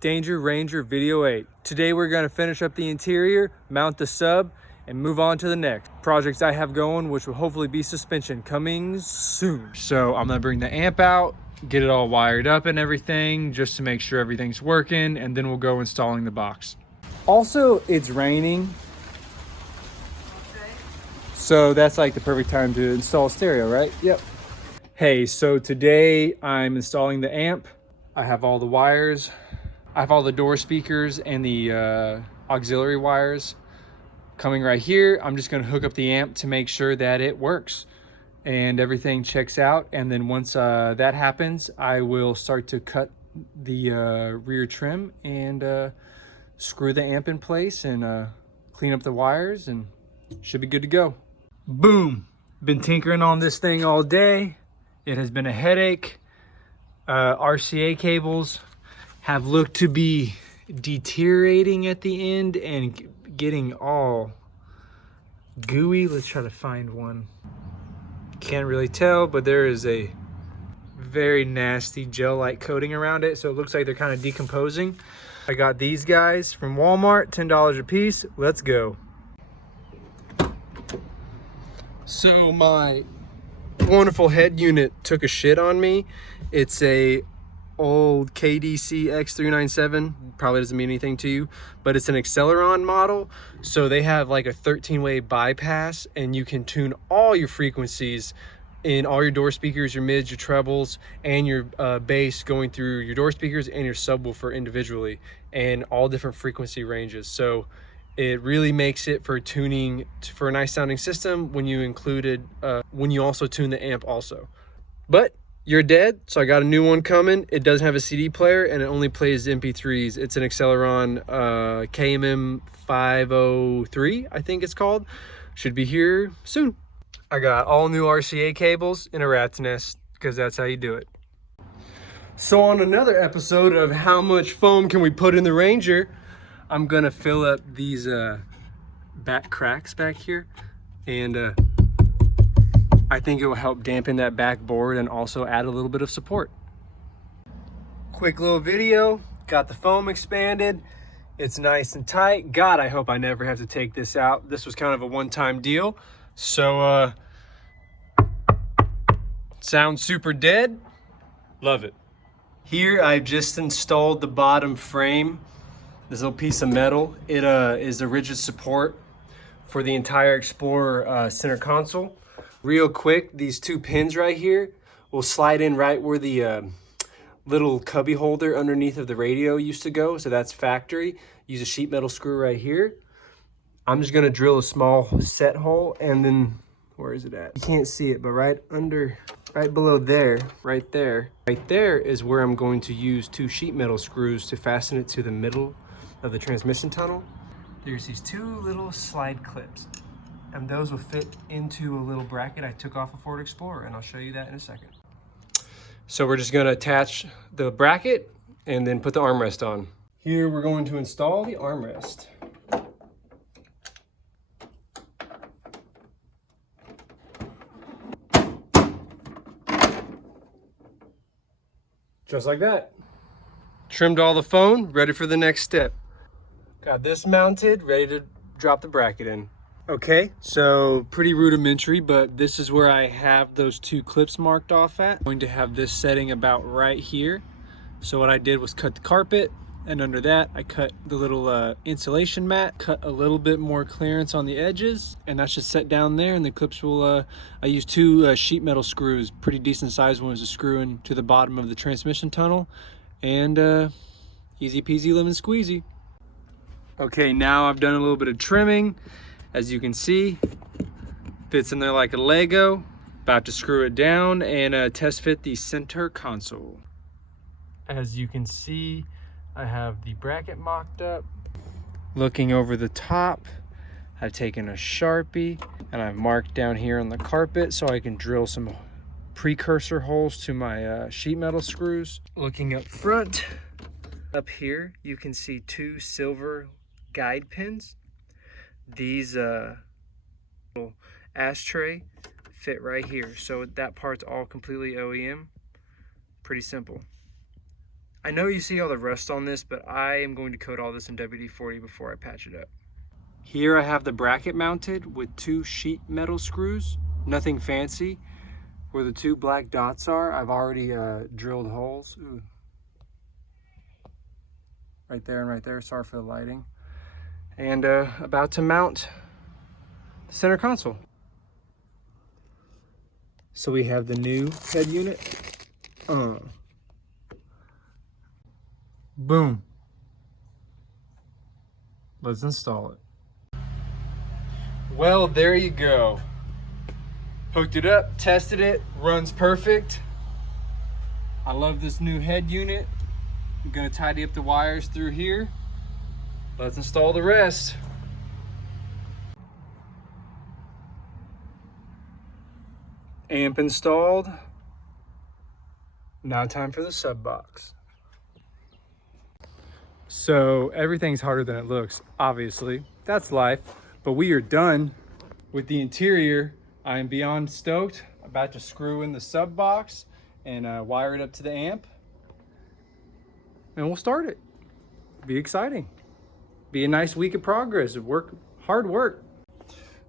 Danger Ranger Video 8. Today we're going to finish up the interior, mount the sub, and move on to the next projects I have going, which will hopefully be suspension coming soon. So I'm gonna bring the amp out, get it all wired up and everything, just to make sure everything's working, and then we'll go installing the box. Also, it's raining, so that's like the perfect time to install stereo, right? Yep. Hey, so today I'm installing the amp. I have all the wires. I have all the door speakers and the auxiliary wires coming right here. I'm just gonna hook up the amp to make sure that it works and everything checks out. And then once that happens, I will start to cut the rear trim and screw the amp in place and clean up the wires, and should be good to go. Boom! Been tinkering on this thing all day. It has been a headache. RCA cables have looked to be deteriorating at the end and getting all gooey. Let's try to find one. Can't really tell, but there is a very nasty gel-like coating around it, so it looks like they're kind of decomposing. I got these guys from Walmart, $10 a piece. Let's go. So my wonderful head unit took a shit on me. It's a old KDC X397, probably doesn't mean anything to you, but it's an Acceleron model. So they have like a 13-way bypass, and you can tune all your frequencies in all your door speakers, your mids, your trebles, and your bass going through your door speakers and your subwoofer individually, and all different frequency ranges. So it really makes it for tuning for a nice sounding system when you also tune the amp also. But you're dead, so I got a new one coming. It doesn't have a CD player and it only plays MP3s. It's an Acceleron KMM 503, I think it's called. Should be here soon. I got all new RCA cables in a rat's nest, because that's how you do it. So on another episode of How Much Foam Can We Put in the Ranger, I'm gonna fill up these back cracks back here, and I think it will help dampen that backboard and also add a little bit of support. Quick little video, got the foam expanded. It's nice and tight. God, I hope I never have to take this out. This was kind of a one-time deal. So, sounds super dead. Love it. Here, I've just installed the bottom frame. This little piece of metal. It is a rigid support for the entire Explorer center console. Real quick, these two pins right here will slide in right where the little cubby holder underneath of the radio used to go. So that's factory. Use a sheet metal screw right here. I'm just gonna drill a small set hole, and then, where is it at? You can't see it, but right below there, right there is where I'm going to use two sheet metal screws to fasten it to the middle of the transmission tunnel. There's these two little slide clips, and those will fit into a little bracket I took off a Ford Explorer, and I'll show you that in a second. So we're just gonna attach the bracket and then put the armrest on. Here we're going to install the armrest. Just like that. Trimmed all the foam, ready for the next step. Got this mounted, ready to drop the bracket in. Okay, so pretty rudimentary, but this is where I have those two clips marked off at. I'm going to have this setting about right here. So what I did was cut the carpet, and under that I cut the little insulation mat, cut a little bit more clearance on the edges, and that's just set down there, and the clips will, I used two sheet metal screws, pretty decent sized ones, to screw in to the bottom of the transmission tunnel, and easy peasy lemon squeezy. Okay, now I've done a little bit of trimming. As you can see, fits in there like a Lego. About to screw it down and test fit the center console. As you can see, I have the bracket mocked up. Looking over the top, I've taken a Sharpie and I've marked down here on the carpet so I can drill some precursor holes to my sheet metal screws. Looking up front, up here, you can see two silver guide pins. These little ashtray fit right here, so that part's all completely OEM. Pretty simple. I know you see all the rust on this, but I am going to coat all this in WD-40 before I patch it up. Here I have the bracket mounted with 2 sheet metal screws, nothing fancy. Where the 2 black dots are, I've already drilled holes. Ooh. Right there and right there, sorry for the lighting. And about to mount the center console. So we have the new head unit. Boom. Let's install it. Well, there you go. Hooked it up, tested it, runs perfect. I love this new head unit. I'm gonna tidy up the wires through here. Let's install the rest. Amp installed. Now time for the sub box. So everything's harder than it looks, obviously. That's life, but we are done with the interior. I am beyond stoked. About to screw in the sub box and wire it up to the amp. And we'll start it. Be exciting. Be a nice week of progress. Hard work.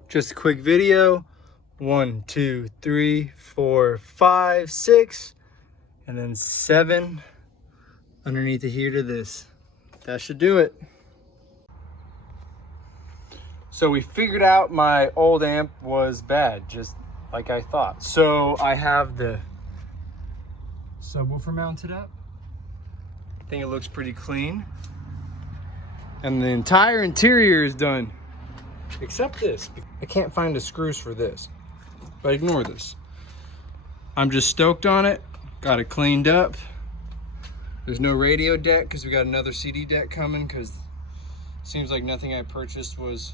Just a quick video. 1, 2, 3, 4, 5, 6, and then 7 underneath the heater to this. That should do it. So we figured out my old amp was bad, just like I thought. So I have the subwoofer mounted up. I think it looks pretty clean. And the entire interior is done, except this. I can't find the screws for this, but ignore this. I'm just stoked on it. Got it cleaned up. There's no radio deck because we got another CD deck coming, because it seems like nothing I purchased was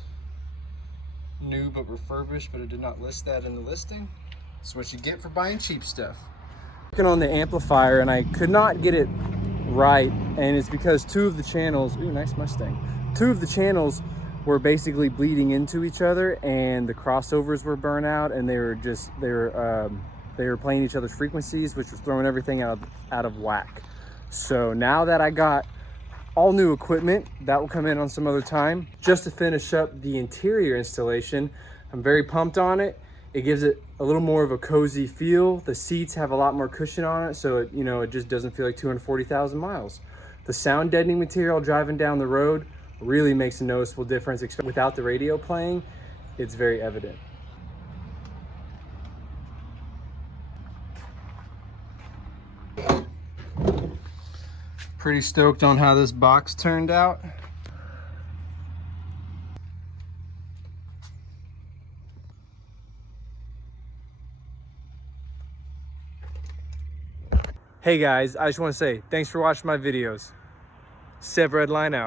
new but refurbished, but it did not list that in the listing. That's what you get for buying cheap stuff. Working on the amplifier and I could not get it right, and it's because 2 of the channels, ooh, nice Mustang. 2 of the channels were basically bleeding into each other, and the crossovers were burnt out, and they were playing each other's frequencies, which was throwing everything out of whack. So now that I got all new equipment, that will come in on some other time. Just to finish up the interior installation, I'm very pumped on it. It gives it a little more of a cozy feel. The seats have a lot more cushion on it, so it just doesn't feel like 240,000 miles. The sound deadening material driving down the road really makes a noticeable difference. Without the radio playing, it's very evident. Pretty stoked on how this box turned out. Hey guys, I just want to say thanks for watching my videos. Sevredline out.